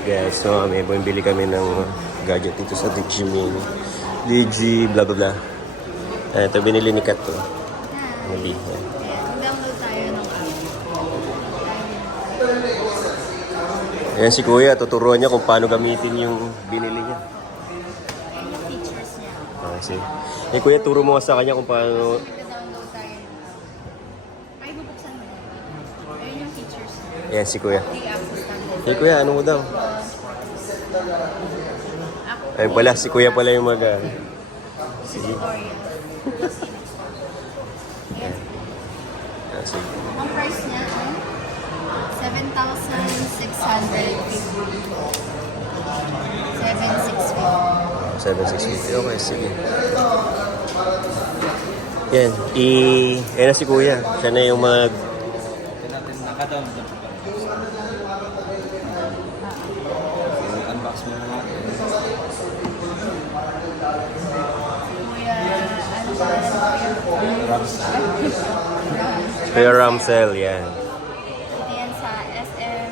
Guys, so may bumibili kami ng gadget dito sa Digi Mini. Digi blah blah blah. Ito binili ni Kat to. Mali. Download tayo ng app. Ayan si Kuya, tuturuan niya kung paano gamitin yung binili niya. Ayan yung features niya. Okay. Eh Kuya, turo mo nga sa kanya kung paano. Download tayo ng app. Ay, bubuksan mo. Ayan yung features niya. Ayan si Kuya. I-access natin. Hey Kuya, ano mo daw? Ayun pala, si Kuya pala yung sige. Tutorial. Ayan. Ayan, sige. Ang price niya ay 7,650. 7,650. 7,650. Okay, sige. Yan. Ayan na si Kuya. Siya na yung natin naka-download pa. Unbox mo na natin. Kuya, ano ba? Kuya Ramsel. Yan. Ito yan sa SM.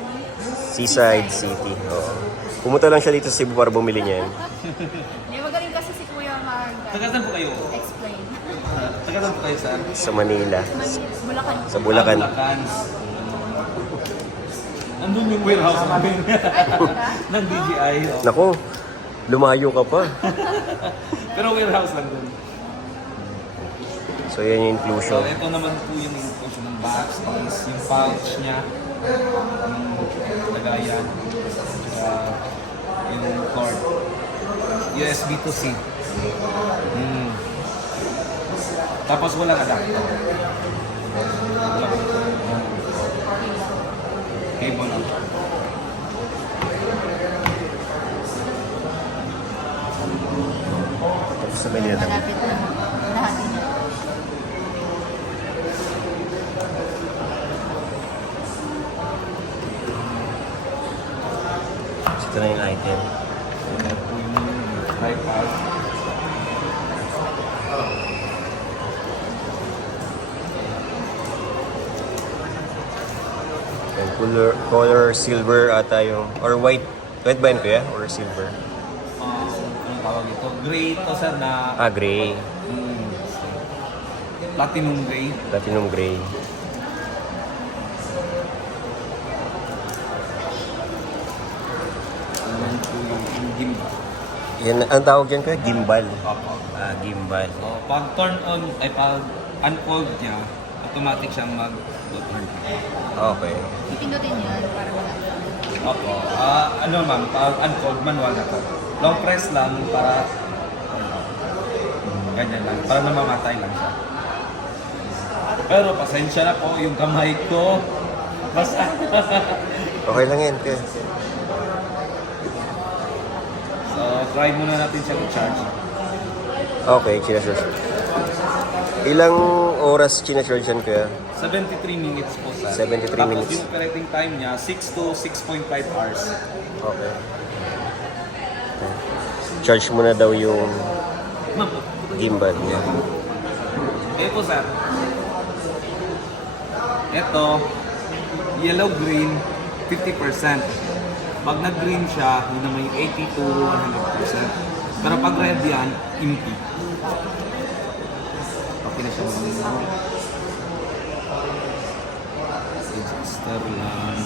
Seaside City. Oo. Pumunta lang siya dito sa Cebu para bumili niyan. Hindi, magaling kasi si Kuya Taga-saan po kayo? explain. Taga-saan po kayo saan? Sa Manila. Bulacan. Sa Bulacan. Bulacan. Nandun yung warehouse namin. Ng DJI. Oh. Nako, lumayo ka pa. Pero warehouse lang dun. So yan yung So inclusion. ito naman po yung inclusion ng box is yung pouch niya. Yung lagayan. Yung cord. USB to C. Tapos walang adapter. Cable lang. Tapos sa Manila. Malapit na. Lahat niya. Ito na yung item. iPad. And color silver ata yung, or white. White ba yun Kuya? Or silver? Anong tawag ito? Gray ito sir na Gray. platinum gray. Platinum gray. Ayan po yung gimbal. Yan, ang tawag dyan Kuya? Gimbal. Opo. Gimbal. So, pag turn on, ay pag unfold niya, automatic siyang mag-turn. Okay. Pipindutin yan para wala. Opo. Ano ma'am, pag unfold, manual na to. Long press lang para ganyan lang, para namamatay lang siya. Pero pasensya na po, yung kamay ko. Basta. Okay lang yan Kuya. So, try muna natin siyang i-charge. Okay, chinacharge. Ilang oras chinacharge yan Kuya? 73 minutes po sir. 73 Tapos minutes. yung operating time niya, 6 to 6.5 hours. Okay. Charge mo na daw yung Ma'am, gimbal. Yeah. ito po sir. Ito, yellow-green, 50%. Pag nag-green siya, yun naman yung 80 to 100%. Pero pag red yan, empty. Okay na siya. Register lang.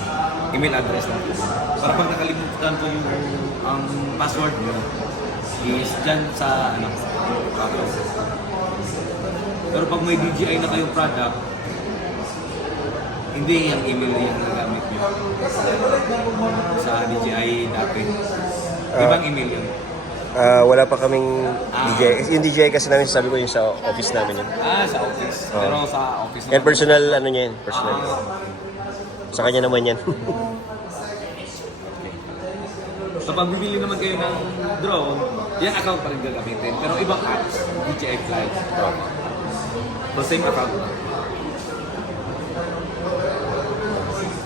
Email address lang. Para pag nakalimutan ko yung ang password mo, is dyan sa password. Pero pag may DJI na kayong product, hindi yung email yung nagamit nyo sa DJI dati. Ibang email yun. Wala pa kaming DJI. Yung DJI kasi namin sabi ko yung sa office namin yun. Sa office. Pero sa office Yan personal ano niya yun. Personal. Sa kanya naman yan. So pag bibili naman kayo ng drone, yan account pa rin gagamitin. Pero ibang apps, DJI Fly. So same account.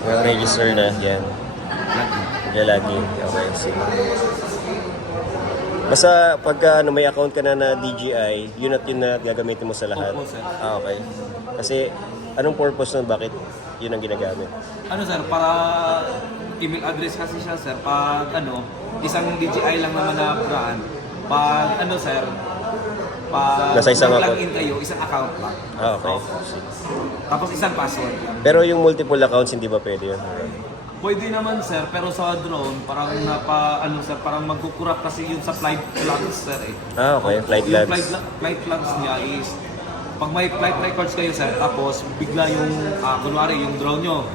Register na. Yan. Yan lagi. Okay, sige. Basta pag may account ka na DJI, yun at yun na gagamitin mo sa lahat. Opo, sir. Okay. Kasi anong purpose nun? Bakit yun ang ginagamit? Ano sir, para email address kasi siya, sir. Pag isang DJI lang naman na brand. Pag sir, pag Nasa isang login kayo, isang account lang. Ah, okay. Tapos isang password lang. Pero yung multiple accounts, hindi ba pwede yun? Pwede naman sir, pero sa drone, parang sir, parang magkukurap kasi yun sa flight logs sir eh. Ah, okay. Flight Yung logs. flight logs niya is, pag may flight records kayo sir, tapos bigla yung, kunwari yung drone nyo,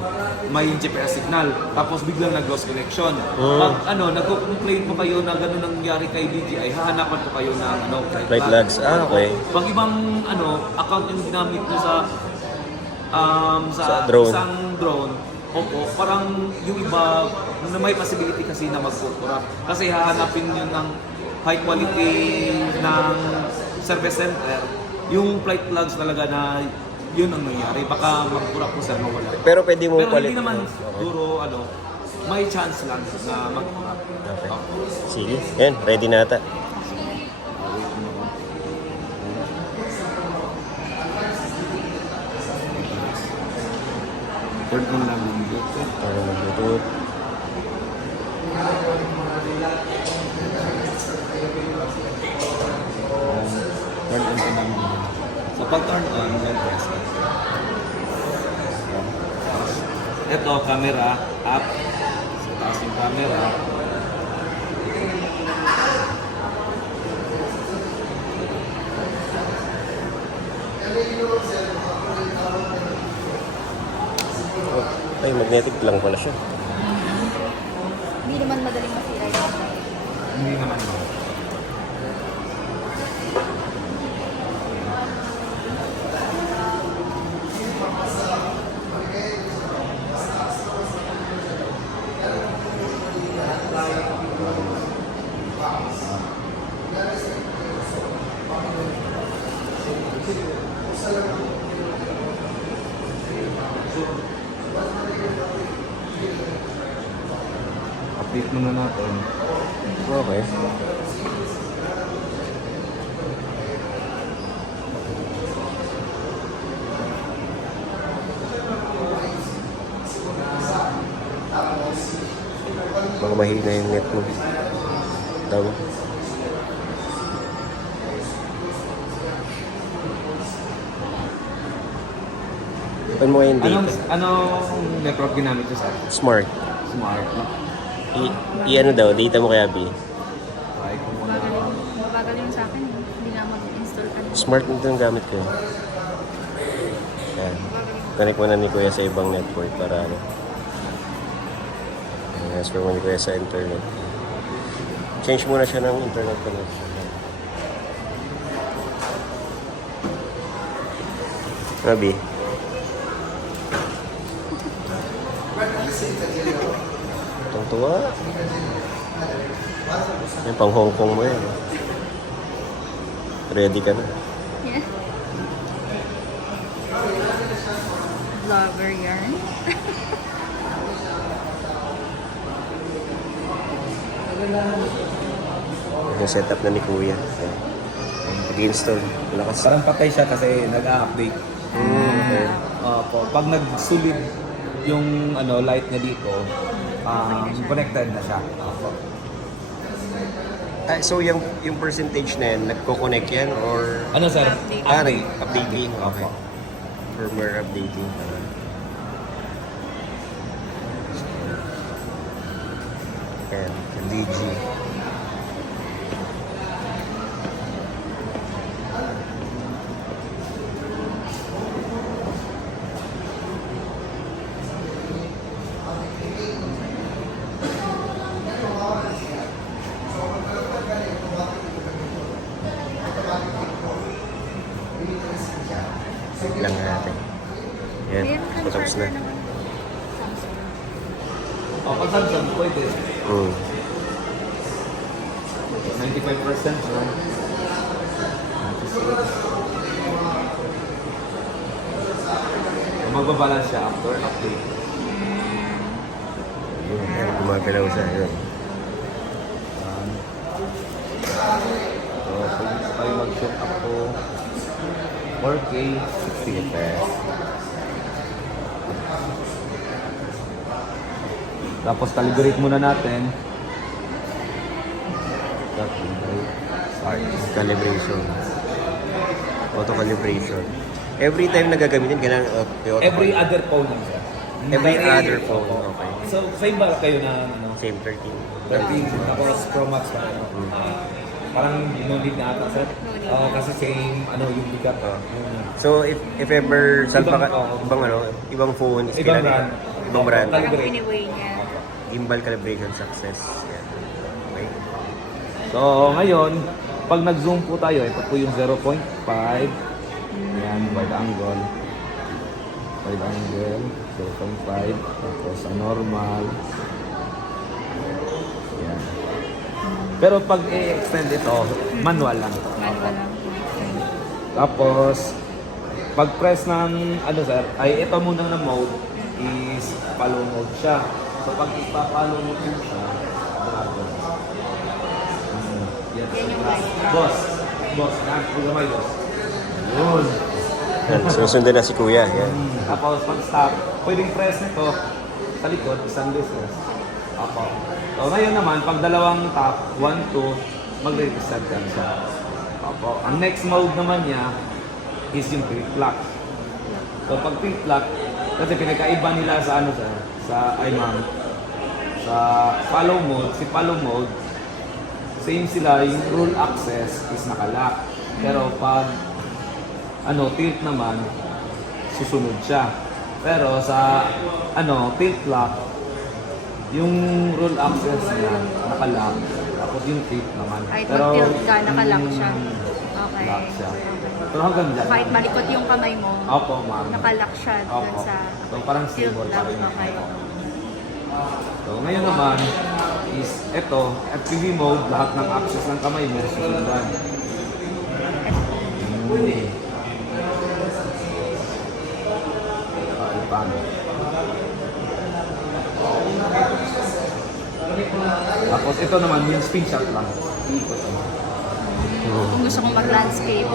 may GPS signal, tapos biglang nag-lost connection. Pag nagko-complain po kayo na gano'n nangyari kay DJI, hahanapan po kayo ng Flight logs. Ah, okay. Pag ibang account yung ginamit nyo Sa drone. isang drone, opo, parang yung iba na may possibility kasi na mag-corrupt. Kasi hahanapin nyo ng high quality ng service center, yung flight logs talaga na yun ang nangyari. Baka mag-corrupt po sir, mawala. Pero pwede mo Pero palit. hindi naman Okay. siguro, may chance lang na mag-corrupt. Okay. Sige. Yan, ready na ata. Third one lang yung Bluetooth. Bluetooth. Turn on ko naman. So pag turn on, yan press ka. Ito, camera, up. So taas yung camera. Ay, magnetic lang pala siya. Hindi naman madaling masira yun. Hindi naman. Update muna natin. Okay. Baka mahina yung net mo. Tama. Open mo yung data. Anong network ginamit ko sa Smart. smart? I-ano daw, data mo kaya B. Try ko muna. Mabagal yung sa akin. Hindi nga mag-install ka. Smart nito yung gamit ko. Yan. Connect mo na ni Kuya sa ibang network para ano. Transfer mo ni Kuya sa internet. Change muna siya ng internet connection. Rabi. Tuwa. Yung pang Hong Kong mo yan. Ready ka na. Yeah. Vlogger yarn. Yung setup na ni Kuya. Nag-install. Malakas. Parang patay siya kasi nag-update. Okay. Pag nagsulid yung light niya dito, connected na siya. So yung percentage na yan, nagko-connect yan or Ano sir? Update. Updating? Okay. Firmware updating. Ayan, DG. Sige lang natin. Yan, Meron kang patapos na. charger naman. Samsung. Pag Samsung, pwede. 95%. So, magbabalance siya after update. Yan, gumagalaw siya. Yun. So, pwede tayo mag-set up to 4K 60 FPS. Tapos calibrate muna natin. Calibrate. Start. Calibration. Auto calibration. Every time na gagamitin, kailangan Every other phone lang siya. Every Kasi- other phone, okay. So, same ba kayo na ano? Same 13. 13, tapos Pro Max pa. Parang no need na ata, sir. Kasi same, yung bigat. So if ever saan pa ka, Ibang- ibang phone, is Ibang kailangan- brand. ibang brand. Parang Calibrate. piniweigh niya. Gimbal calibration success. Yan. Okay. So, ngayon, pag nag-zoom po tayo, ito po yung 0.5. Yan, wide angle. Wide angle, 0.5. Tapos sa normal. Yan. Pero pag i-extend ito, manual lang. Manual lang. Tapos, pag-press ng, sir, ay ito muna na mode is follow mode siya. So, pag ipa-follow mo po siya, dragon. Yan. Yan yung guide. Boss, gamay boss. Yun. Yan, susundan na si Kuya. Yan. Tapos, pag stop, pwedeng press nito sa likod, isang business. Apo. So, ngayon naman, pag dalawang tap, 1, 2, magre-reset yan siya. Apo. Ang next mode naman niya is yung tilt lock. So, pag tilt lock, kasi pinagkaiba nila sa sa follow mode, si follow mode, same sila, yung rule access is nakalock. Pero pag tilt naman, susunod siya. Pero sa tilt lock, yung rule access niya nakalock. Tapos yung tilt naman. Kahit Pero mag-tilt ka, nakalock siya. Okay. lock siya. Pero hanggang dyan. Kahit malikot yung kamay mo, Opo, ma'am. nakalock siya dun Opo. sa So, parang tilt stable pa lang. rin. Okay. So, ngayon naman is ito, FPV mode, lahat ng access ng kamay mo susundan. Paano? Tapos ito naman, yung spin shot lang. Kung gusto kong mag-landscape,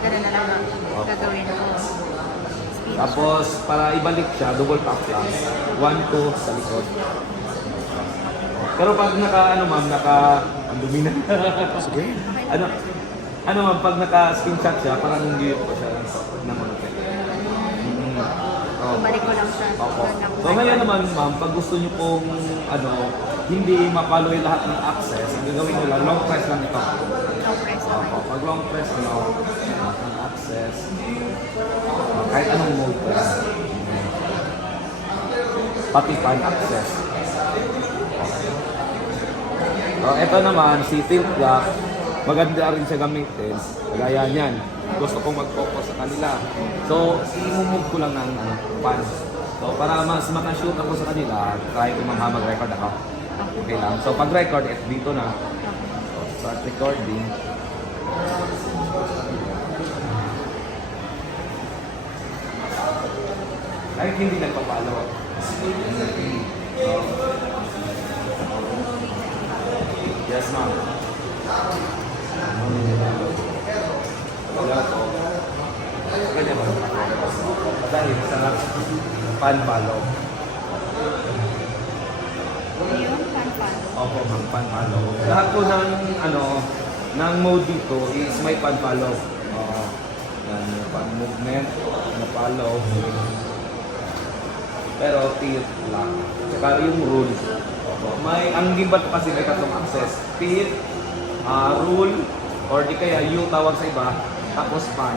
gano'n na lang ang gagawin ko. Speed. Tapos, para ibalik siya, double tap lang. 1, 2 sa likod. Pero pag ang dumi na. Sige. Ma'am, pag naka-spin shot siya, parang hindi ko siya na manupit. Ibalik ko lang siya. Opo. Doon lang. So ngayon naman, ma'am, pag gusto niyo pong hindi mapaloy lahat ng access, ang gagawin nyo lang, long press lang ito. No press. Opo. Okay. Pag long press, lahat ng access, kahit anong mode pa yan. Pati pan access. So, ito naman, si tilt lock, maganda rin siya gamitin. Kagaya niyan. Gusto kong mag-focus sa kanila. So, i-move ko lang ng pan. So, para mas makashoot ako sa kanila, try ko mag-record ako. Okay lang. So, pag-record, dito na. So, start recording. Kahit hindi nagpapalo. Yes, ma'am. Wala po. Kanya ba? Dahil sa pan-palo. Yun, pan-pan. Opo, ma'am, pan-palo. Lahat po ng mode dito is may pan-palo. Yan, pan-movement, pan-palo. Pero tilt lang. Saka yung rule. Ang gimbal ko kasi may tatlong access. Tilt, rule, or di kaya U tawag sa iba, tapos pan.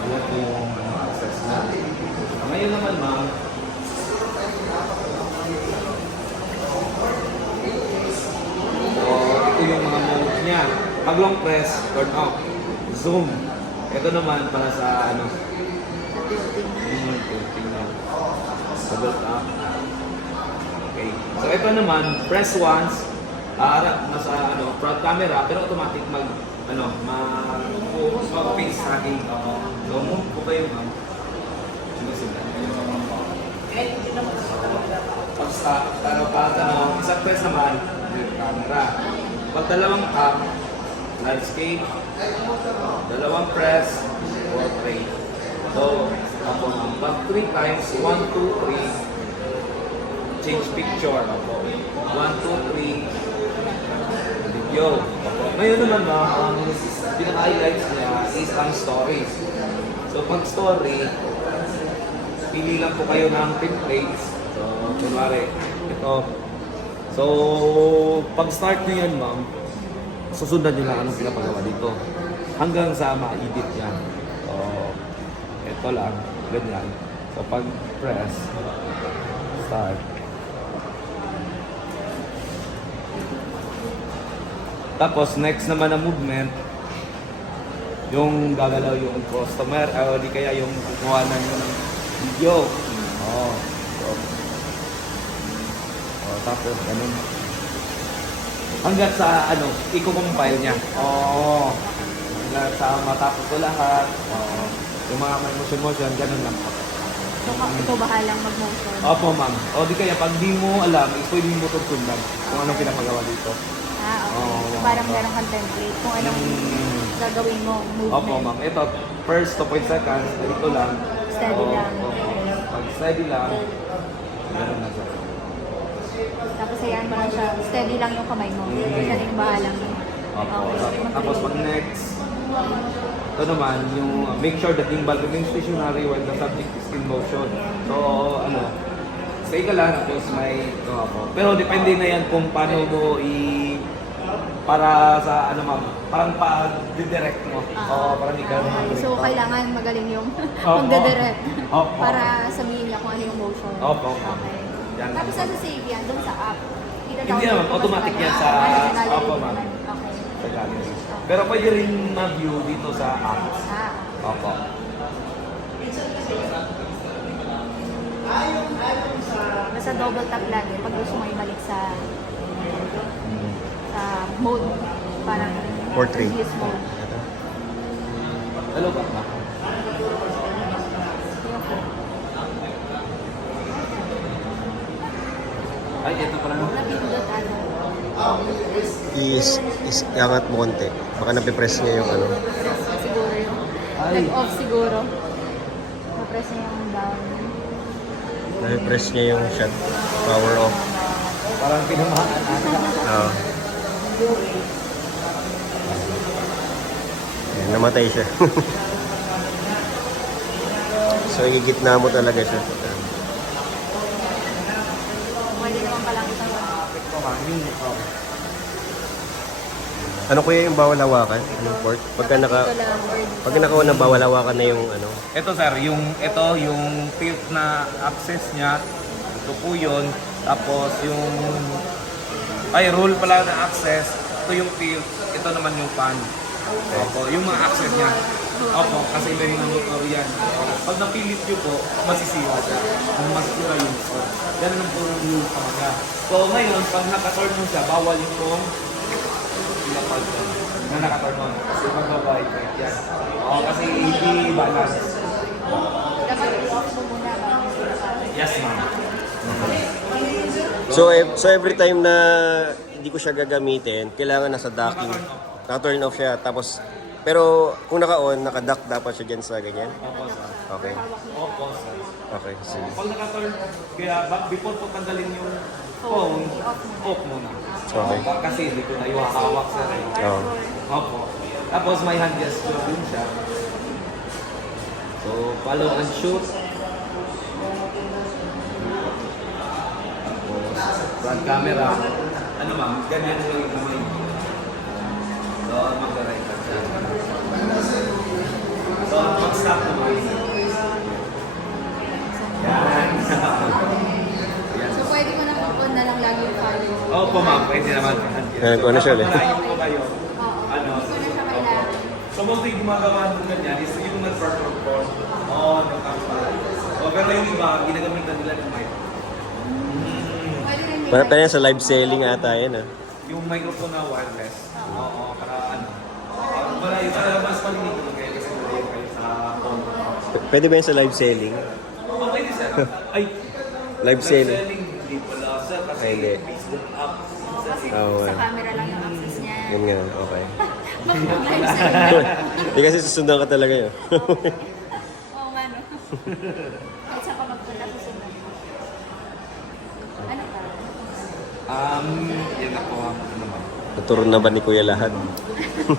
Ayan po yung access na. Ngayon naman, ma'am, ito yung mga modes niya. Pag long press, turn off. Zoom. Ito naman para sa tilting niya. Double tap. Okay. So ito naman, press once, nasa front camera, pero automatic mag-face tracking. So move po kayo, ma'am. Pag stop, isang press naman, camera. Pag dalawang tap, landscape, dalawang press, portrait. So, pag 3 times, 1, 2, 3, change picture. Opo. 1, 2, 3. Video. Opo. Ngayon naman ma'am, ang pinaka-highlights niya is ang stories. So pag story, pili lang po kayo ng templates. So, kunwari, ito. So, pag start nyo yan ma'am, susundan nyo lang anong pinapagawa dito. Hanggang sa ma-edit yan. So, ito lang, ganyan. So, pag press, start. Tapos, next naman na movement, yung gagalaw yung customer, o di kaya yung kukuha na yung video. Oh, so, tapos, ganun. Hanggang sa, i-compile niya. Oh, hanggang sa matapos ko lahat. Oh, yung mga may motion, ganun lang po. So, ikaw bahalang mag-motion. Opo, ma'am. O di kaya, pag di mo alam, pwede mo tundan kung anong pinapagawa dito. Ah, okay. Oo. So, parang meron kang template kung anong gagawin mo, movement. Opo, ma'am. Ito, first 2.0 seconds, dito lang. Steady lang. Opo. Pag steady lang, ganun na siya. Tapos hayaan mo lang siya, steady lang yung kamay mo. Siya rin bahalang. Opo. Okay. Tapos pag next, ito naman, yung make sure that gimbal remains stationary while the subject is in motion. So, stay ka lang, tapos may, pero depende na yan kung paano mo para sa, parang pa-direct mo. Oo, parang ikaw. Okay. So, kailangan magaling yung Opo. magdedirect Opo. para sabihin niya kung ano yung motion. Opo. Okay. Yan. Tapos sa save yan, doon sa app. Hindi naman, automatic yan sa, opo, ma'am. Okay. Sa gallery. Pero pwede rin ma-view dito sa app. Ah, Opo. basta double tap lagi pag gusto mo ibalik sa mode. Parang Portrait. previous mode. Hello ba? Ay, ito pala mo. Napindot ano. Iangat mo konti. Baka napipress niya yung ano. Press siguro yung nag-off siguro. Na-press niya yung down. Napipress niya yung shot. Power off. Parang pinamahaan natin. Oo. Ayan, namatay siya. So, igigitna mo talaga siya. Pwede naman palang isang Ano kuya yung bawal hawakan? Anong port? Pagka naka-on na bawal hawakan na yung ano. Ito sir, yung tilt na access niya, ito po yun. Tapos rule pala na access, ito yung tilt, ito naman yung pan. Opo, yung mga access niya. Opo, kasi may mga motor yan. Pag napilit nyo po, masisira siya. Kung masisira yung motor. Ganun po yung rule talaga. So ngayon, pag naka-turn mo siya, bawal yung kung ilapag na naka-turn on. Kasi magbabay ko yan. Oo, kasi hindi balance. dapat i-off mo muna bago sila. Yes, ma'am. So every time na hindi ko siya gagamitin, kailangan nasa docking. Naka-turn off siya. Tapos, pero kung naka-on, naka-dock dapat siya dyan sa ganyan. Opo, sir. Okay. Opo, sir. Okay, sige. Pag naka-turn, kaya before po tanggalin yung phone, off muna. Okay. Kasi hindi ko na yung hawak, sir. Oo. Opo. Tapos may hand gesture din siya. So, follow and shoot. Tapos, front camera. Ano ma'am, ganyan mo yung kamay. So, mag-right lang siya. So, mag-stop naman. Yan. Yan. So, pwede mo nang on na lang lagi yung follow. Opo ma'am, pwede naman. Ano siya ulit? Malayo po kayo. Oo. Ano? Hindi ko na siya kailangan. So, mostly gumagawa ng ganyan is yung nag-perform on the camera. O, pero yung iba, ginagamitan nila ng mic. Pwede rin may Parang sa live selling ata yan ah. Yung microphone na wireless. Oo, para ano. Malayo talaga mas palinig ko kayo kasi malayo kayo sa phone. Pwede ba yan sa live selling? Okay, di sir. Ay, Live selling. hindi pala sir kasi Ay, hindi. Facebook app. kasi Oo, sa eh. camera lang yung access niya. Yun nga, okay. Bakit mag-live selling? Hindi kasi susundan ka talaga yun. Oo nga no. Kahit saan ka magpunta susundan. Ano Yan na po ang ano naman. Naturo na ba ni Kuya lahat?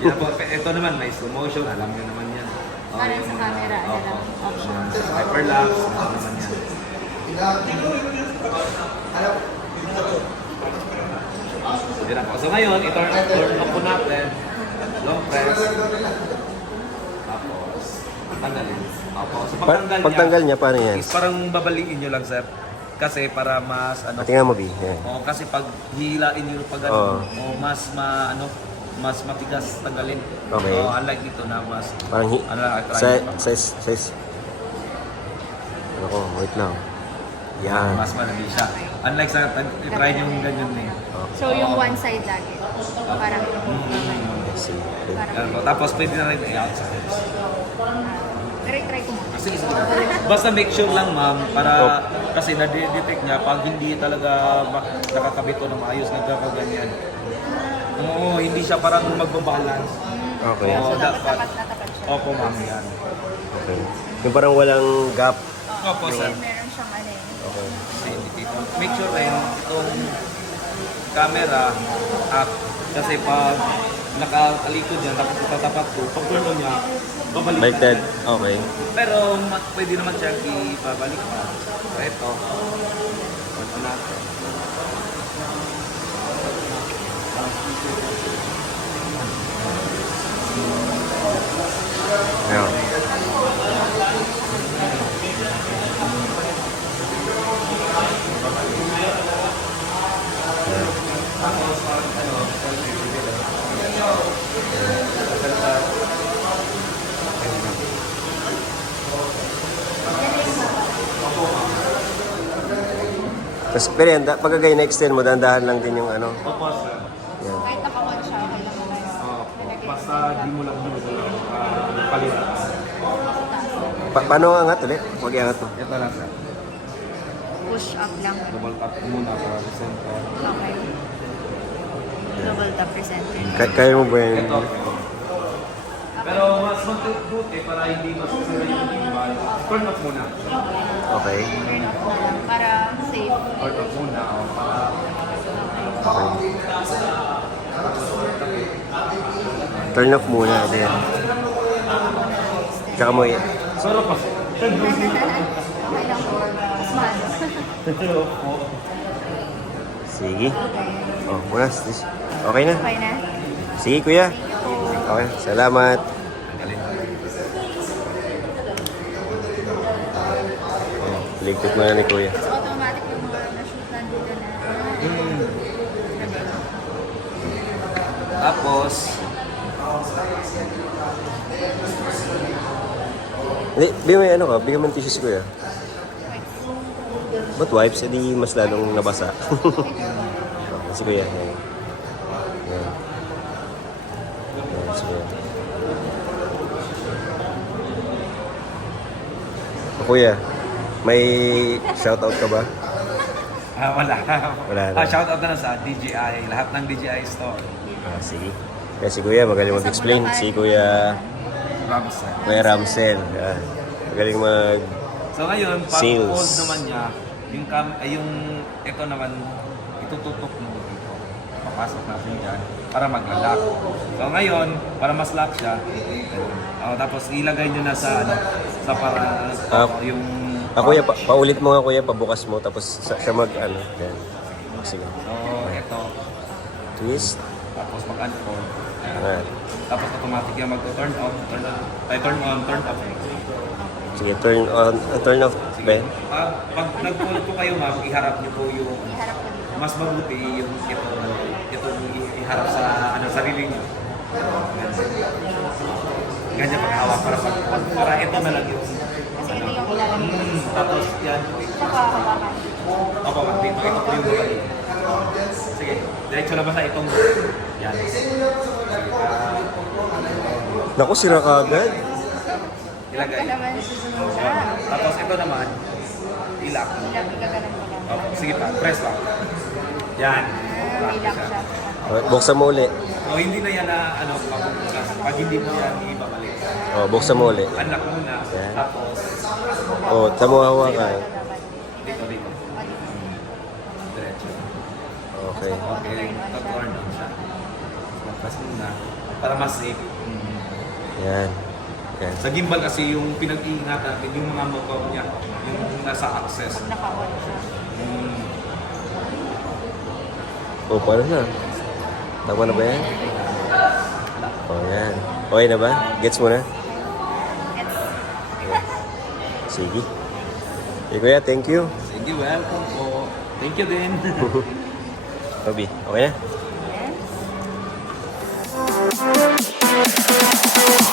Yan po, ito naman may slow motion, alam niyo naman yan. Parang yung sa mga- camera, ano opo. lang, options. Hyperlapse, alam naman yan. Yan na po. So ngayon, turn off po natin. Long press. Tapos, tanggalin. Opo. So Pagtanggal niya, paano yan? is parang babaliin nyo lang, sir. Kasi para mas ano, Tingnan mo, B. Yan. kasi pag hihilain nyo pag Oo. ano, mas matigas tanggalin. Okay. Unlike dito na mas Parang ano lang, try nyo pa. size. Ano ko, wait lang. Yan. Mas madali siya. Unlike sa try nyo yung ganyan eh. So, yung one side lagi. Parang, I see. Okay. Yan po. Tapos pwede na rin i-out sa hips. try ko muna. Sige. Basta make sure lang ma'am para kasi na-detect niya pag hindi talaga nakakabit to ng maayos, nagkakaganyan. Oo, hindi siya parang magbabalance. Okay. Oo, So, dapat dapat. tapat siya. Opo ma'am yan. Okay. Yung parang walang gap. Opo Kasi sir. meron siyang ano eh. Okay. Make sure rin itong camera up kasi pag nakatalikod yan tapos itatapat ko, pag turn on niya, babalik Baliktad. na. Okay. Pero pwede naman siyang ibabalik pa. Ito. Ito na. Ayan. Tapos, pero yan, pag na-extend mo, dahan-dahan lang din yung ano. Opo sir. Yan. Kahit nakawan siya, okay lang naman. Basta di mo lang palitan. Paano angat ulit? Huwag iangat mo. Ito lang sir. Push up lang. Double tap muna para sa center. Okay. Double tap presenter. Kaya mo ba yun? Ito. Pero mas mag-buti para hindi masasira yung gimbal. Turn off muna. Okay. Turn off na lang para safe. Turn off muna. Para Okay. Turn off muna. Then. Tsaka mo yan. solo pa. Okay lang po. Mas mahal. Turn off po. Sige. Oh, muna. Okay na. Okay na? Sige, kuya. Okay. Salamat. Ligpit mo na ni kuya. So, automatic yung mga na-shoot nandito na. Tapos, Hindi, bigyan mo yung ano ka. Bigyan mo ng tissue si kuya. Ba't wipes? Hindi mas lalong nabasa. Oh, si kuya. Yan. Yan. Yan, si kuya. Oh, kuya, may shoutout ka ba? wala. Wala na. Shout out na sa DJI. Lahat ng DJI store. Ah, sige. Kaya si kuya, magaling mag-explain. Si kuya Ramsel. Yan. Magaling mag... So ngayon, pag Sales. hold naman niya, yung ito naman, itututok mo dito. Papasok natin dyan para mag-lock. So ngayon, para mas lock siya, tapos ilagay nyo na sa para yung... Kuya, paulit mo nga kuya, pabukas mo, tapos siya mag ano. Yan. Sige. So ito, Twist. tapos mag-unfold. Yan. Tapos automatic yung mag-turn on, turn off. Sige, turn on, turn off. Ben. Pag nag-hold po kayo ma'am, iharap niyo po yung Iharap ko dito. mas mabuti yung ito iharap sa sarili niyo. Ganyan paghawak para ito na lang yun. Kasi ito yung ilalagay. Tapos yan. Tsaka hawakan. Opo, ito po yung mga. Sige, diretso na ba sa itong yan. Naku, sira ka agad. Ilagay. Ito naman siya. Tapos ito naman, ilak. Ilagay ka ganun mo lang. Opo, sige pa, press lang. Yan. May lock siya. Okay, buksan mo uli. O hindi na yan na pabukas. Pag hindi mo yan, ibabalik. Oh, buksan mo uli. Unlock muna. Yan. Tapos, Oh, tamo hawakan. dito. Diretso. Okay. Okay, turn on siya. Press muna. Para mas safe. Yan. Yan. Sa gimbal kasi yung pinag-iingatan, yung mga motor niya, yung nasa access. Naka-on siya. O, paano na? Tama na ba yan? O, yan. Okay na ba? Gets mo na? It's Sige. Okay, kuya, thank you. Sige, welcome po. Thank you din. Robby, okay na? yes.